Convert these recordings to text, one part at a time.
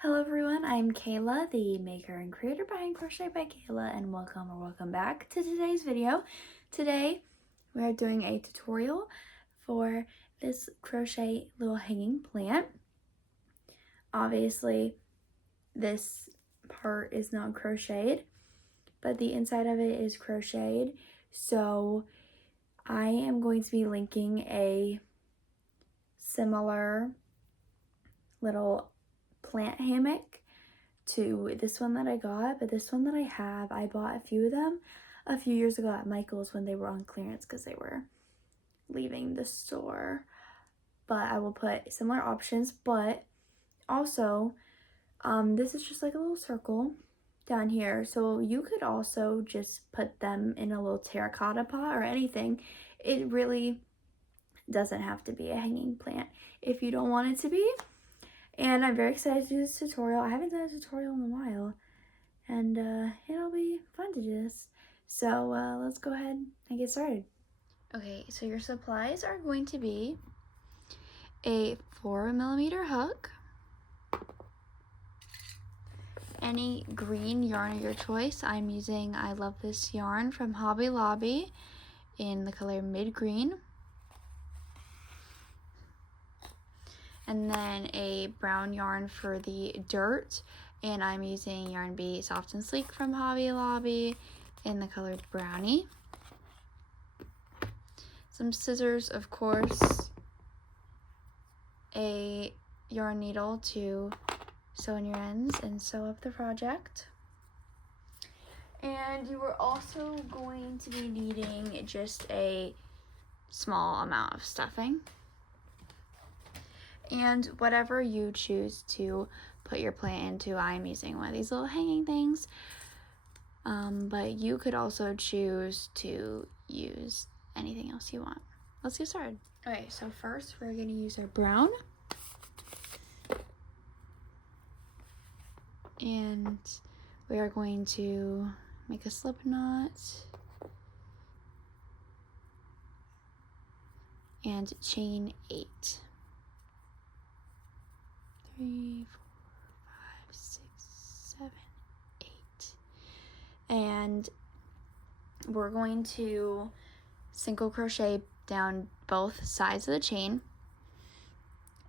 Hello everyone, I'm Kayla, the maker and creator behind Crochet by Kayla, and welcome back to today's video. Today we are doing a tutorial for this crochet little hanging plant. Obviously this part is not crocheted, but the inside of it is crocheted, so I am going to be linking a similar little plant hammock to this one that I got, but this one that I have, I bought a few of them a few years ago at Michael's when they were on clearance because they were leaving the store. But I will put similar options, but also this is just like a little circle down here, so you could also just put them in a little terracotta pot or anything. It really doesn't have to be a hanging plant if you don't want it to be. And I'm very excited to do this tutorial. I haven't done a tutorial in a while, and it'll be fun to do this. So let's go ahead and get started. Okay, so your supplies are going to be a 4mm hook, any green yarn of your choice. I'm using I Love This yarn from Hobby Lobby in the color mid green. And then a brown yarn for the dirt, and I'm using Yarn Bee Soft and Sleek from Hobby Lobby in the color brownie. Some scissors, of course, a yarn needle to sew in your ends and sew up the project. And you are also going to be needing just a small amount of stuffing. And whatever you choose to put your plant into, I'm using one of these little hanging things. But you could also choose to use anything else you want. Let's get started. Okay, so first we're going to use our brown. And we are going to make a slip knot and chain 8. 3, 4, 5, 6, 7, 8. And we're going to single crochet down both sides of the chain.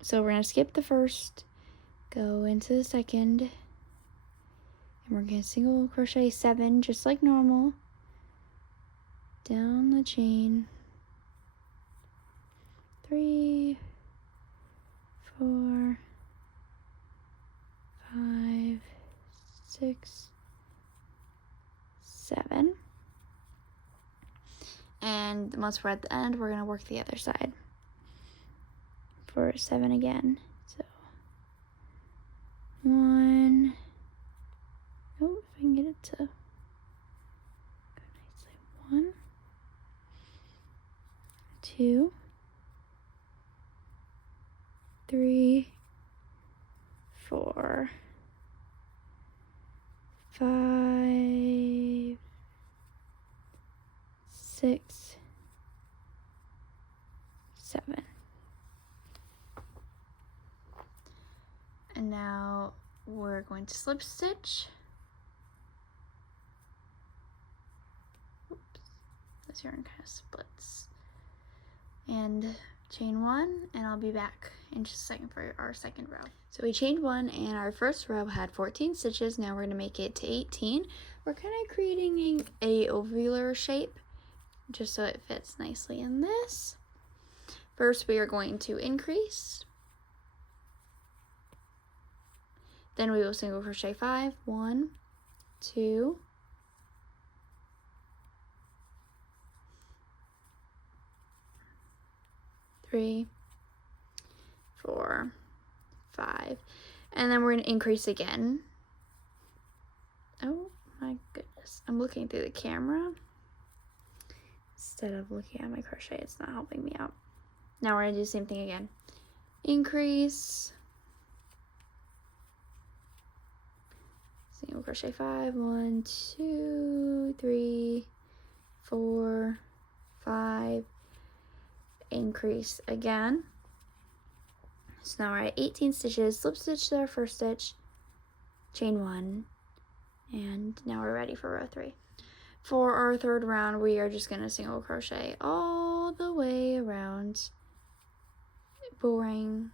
So we're going to skip the first, go into the second, and we're going to single crochet 7 just like normal down the chain. 3, 4, 5, 6, 7. And once we're at the end, we're going to work the other side for 7 again. So 1, oh, if I can get it to go nicely. 1, 2, 3, 4, 5, 6, 7. And now we're going to slip stitch. Oops, this yarn kind of splits. And chain 1, and I'll be back in just a second for our second row. So we chained 1, and our first row had 14 stitches. Now we're going to make it to 18. We're kind of creating a ovular shape just so it fits nicely in this. First we are going to increase. Then we will single crochet 5. 1, 2, 3, 4, 5, and then we're going to increase again. Oh my goodness, I'm looking through the camera instead of looking at my crochet. It's not helping me out. Now we're going to do the same thing again. Increase, single crochet 5, 1, 2, 3, 4, 5, increase again. So now we're at 18 stitches, slip stitch to our first stitch, chain 1, and now we're ready for row 3. For our third round, we are just gonna single crochet all the way around. Boring,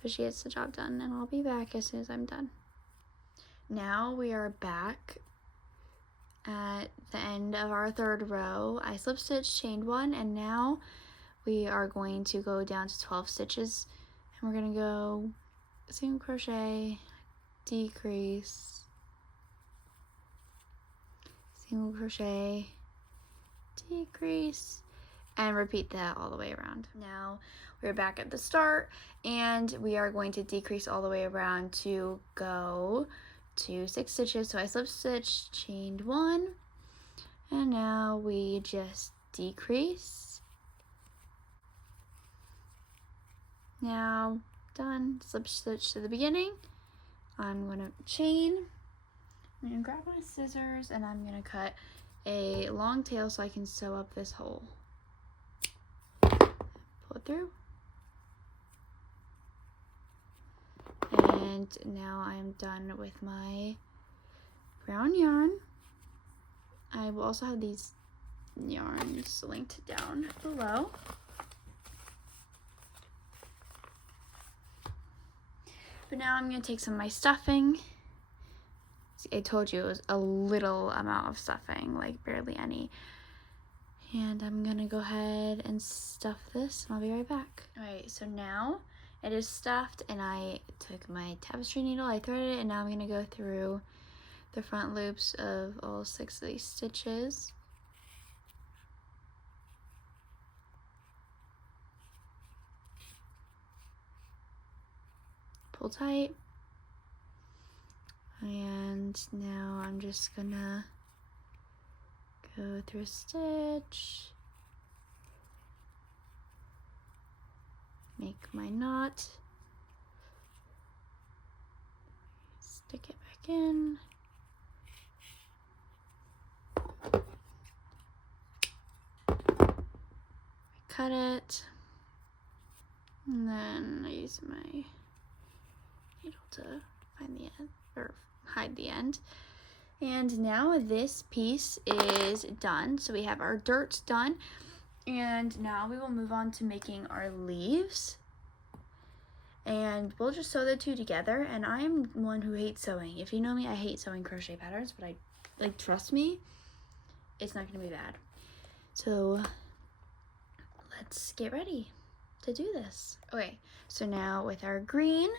but she gets the job done, and I'll be back as soon as I'm done. Now we are back at the end of our third row. I slip stitched, chained 1, and now we are going to go down to 12 stitches, and we're gonna go single crochet, decrease, single crochet, decrease, and repeat that all the way around. Now we're back at the start, and we are going to decrease all the way around to go to 6 stitches. So I slip stitched, chained 1, and now we just decrease. Now done, slip stitch to the beginning. I'm gonna chain, I'm gonna grab my scissors, and I'm gonna cut a long tail so I can sew up this hole. Pull it through. And now I'm done with my brown yarn. I will also have these yarns linked down below. But now I'm going to take some of my stuffing. See, I told you it was a little amount of stuffing, like barely any. And I'm going to go ahead and stuff this, and I'll be right back. Alright, so now it is stuffed, and I took my tapestry needle, I threaded it, and now I'm going to go through the front loops of all 6 of these stitches. Pull tight. And now I'm just gonna go through a stitch, make my knot, stick it back in, cut it, and then I use my needle to find the end, or hide the end. And now this piece is done. So we have our dirt done, and now we will move on to making our leaves. And we'll just sew the two together. And I'm one who hates sewing. If you know me, I hate sewing crochet patterns, but trust me, it's not gonna be bad. So let's get ready to do this. Okay, so now with our green,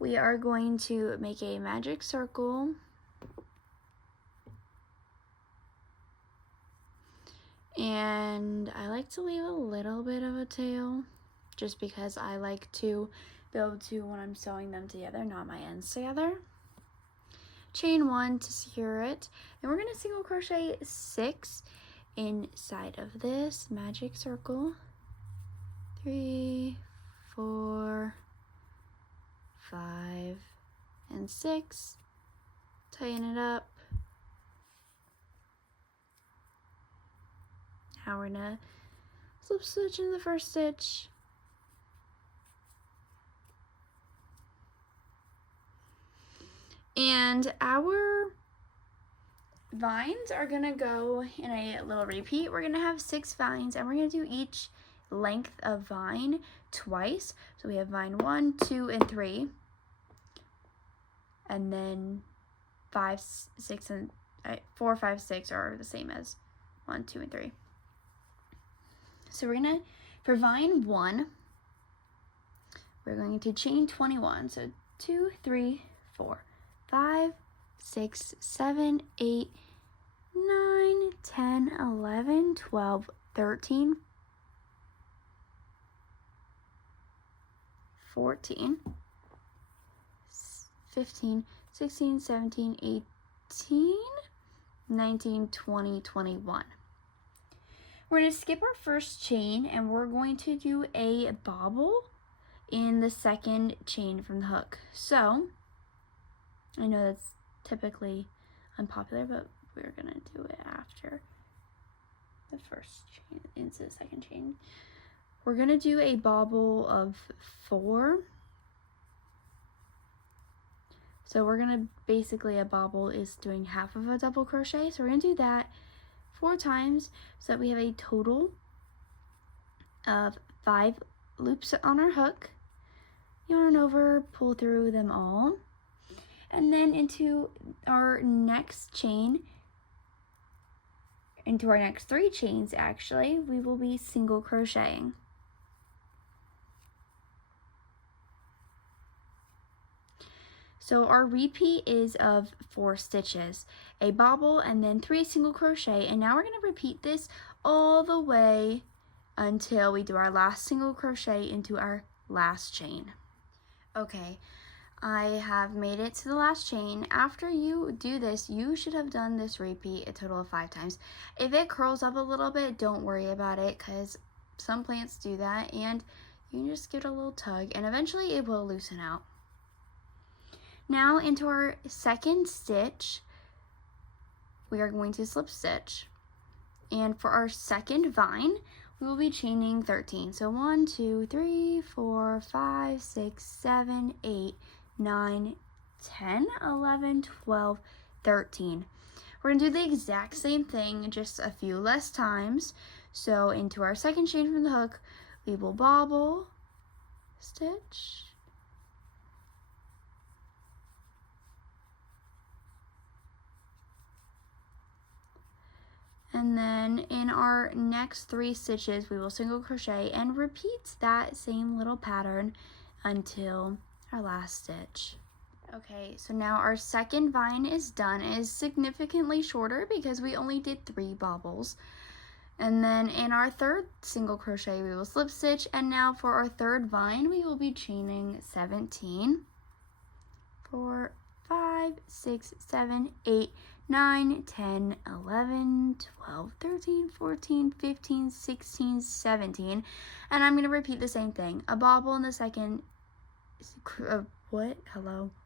we are going to make a magic circle. And I like to leave a little bit of a tail, just because I like to be able to, when I'm sewing them together, knot my ends together. Chain 1 to secure it, and we're going to single crochet 6 inside of this magic circle. 3, 4, 5, and 6. Tighten it up. Now we're gonna slip stitch in the first stitch. And our vines are gonna go in a little repeat. We're gonna have 6 vines, and we're gonna do each length of vine twice. So we have vine 1, 2, and 3. And then 5, 6, and 4, 5, 6 are the same as 1, 2, and 3. So we're gonna, for vine 1, we're going to chain 21. So 2, 3, 4, 5, 6, 7, 8, 9, 10, 11, 12, 13, 14, 15, 16, 17, 18, 19, 20, 21. We're going to skip our first chain, and we're going to do a bobble in the second chain from the hook. So, I know that's typically unpopular, but we're going to do it after the first chain into the second chain. We're going to do a bobble of 4. So we're gonna basically, a bobble is doing half of a double crochet. So we're gonna do that 4 times so that we have a total of 5 loops on our hook. Yarn over, pull through them all. And then into our next chain, into our next 3 chains actually, we will be single crocheting. So our repeat is of 4 stitches, a bobble and then 3 single crochet, and now we're going to repeat this all the way until we do our last single crochet into our last chain. Okay, I have made it to the last chain. After you do this, you should have done this repeat a total of 5 times. If it curls up a little bit, don't worry about it, because some plants do that, and you can just give it a little tug and eventually it will loosen out. Now into our second stitch, we are going to slip stitch. And for our second vine, we will be chaining 13. So 1, 2, 3, 4, 5, 6, 7, 8, 9, 10, 11, 12, 13. We're going to do the exact same thing, just a few less times. So into our second chain from the hook, we will bobble, stitch, and then in our next 3 stitches, we will single crochet and repeat that same little pattern until our last stitch. Okay, so now our second vine is done. It is significantly shorter because we only did 3 bobbles. And then in our third single crochet, we will slip stitch. And now for our third vine, we will be chaining 17, 4, 5, 6, 7, 8, 9, 10, 11, 12, 13, 14, 15, 16, 17. And I'm going to repeat the same thing. A bobble in the second,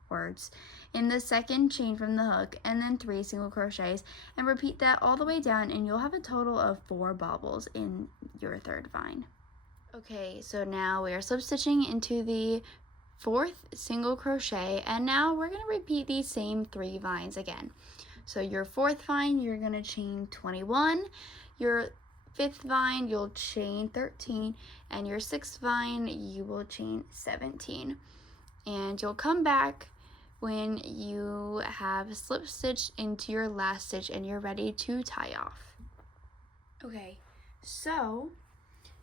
words. In the second chain from the hook, and then 3 single crochets, and repeat that all the way down, and you'll have a total of 4 bobbles in your third vine. Okay, so now we are slip stitching into the 4th single crochet, and now we're going to repeat these same 3 vines again. So your 4th vine, you're going to chain 21, your 5th vine, you'll chain 13, and your 6th vine, you will chain 17. And you'll come back when you have slip stitched into your last stitch and you're ready to tie off. Okay, so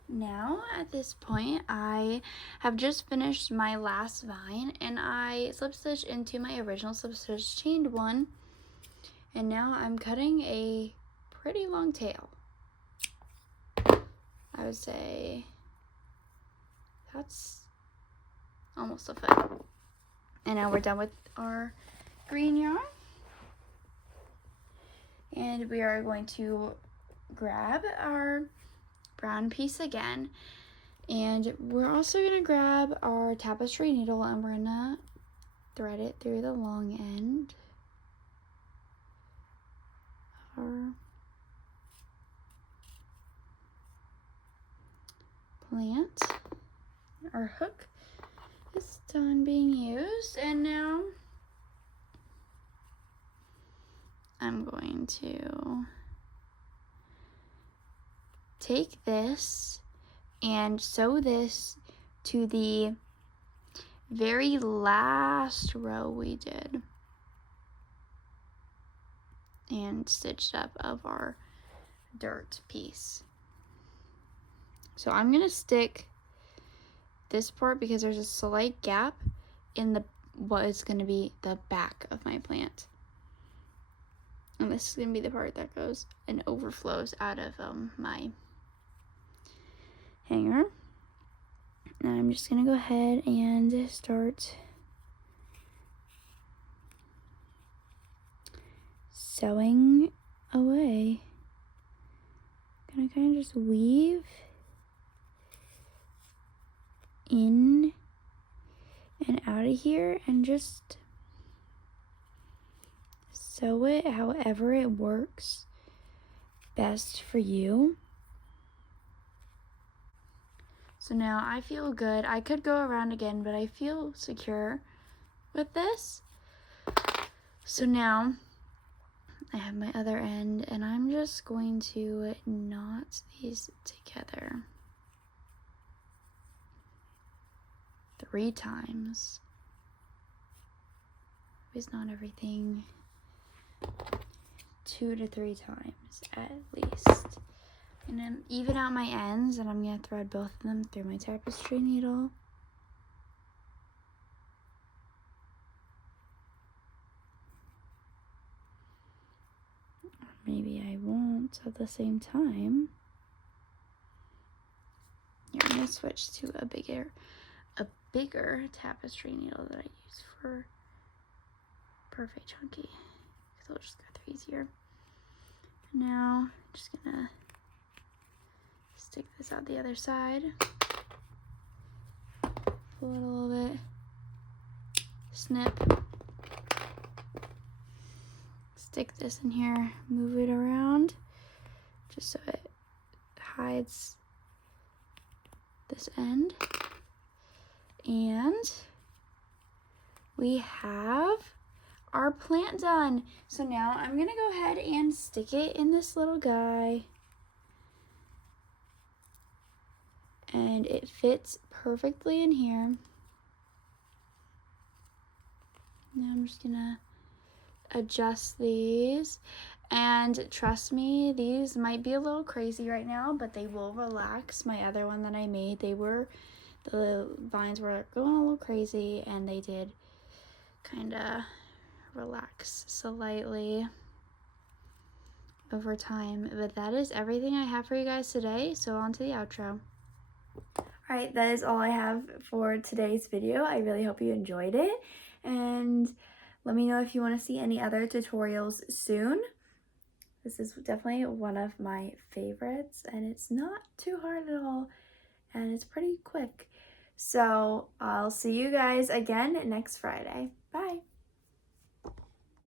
now at this point I have just finished my last vine and I slip stitched into my original slip stitch, chained 1, and now I'm cutting a pretty long tail. I would say that's almost a foot. And now we're done with our green yarn. And we are going to grab our brown piece again. And we're also going to grab our tapestry needle and we're going to thread it through the long end of our plant. Our hook is done being used, and now I'm going to take this and sew this to the very last row we did and stitched up of our dirt piece. So I'm going to stick this part because there's a slight gap in the what is going to be the back of my plant, and this is going to be the part that goes and overflows out of my hanger. And I'm just going to go ahead and start sewing away. I'm gonna kind of just weave in and out of here and just sew it however it works best for you. So now I feel good. I could go around again, but I feel secure with this. So now I have my other end, and I'm just going to knot these together 3 times. Always knot everything 2 to 3 times at least. And then even out my ends, and I'm going to thread both of them through my tapestry needle. Maybe I won't at the same time. Here, I'm going to switch to a bigger tapestry needle that I use for perfect chunky, because it'll just go through easier. Now, I'm just going to stick this out the other side. Pull it a little bit. Snip. Stick this in here, move it around just so it hides this end. And we have our plant done. So now I'm gonna go ahead and stick it in this little guy. And it fits perfectly in here. Now I'm just gonna adjust these, and trust me, these might be a little crazy right now, but they will relax. My other one that I made, the vines were going a little crazy, and they did kind of relax slightly over time. But that is everything I have for you guys today, so on to the outro. Alright, that is all I have for today's video. I really hope you enjoyed it, and let me know if you want to see any other tutorials soon. This is definitely one of my favorites, and it's not too hard at all, and it's pretty quick. So I'll see you guys again next Friday. Bye!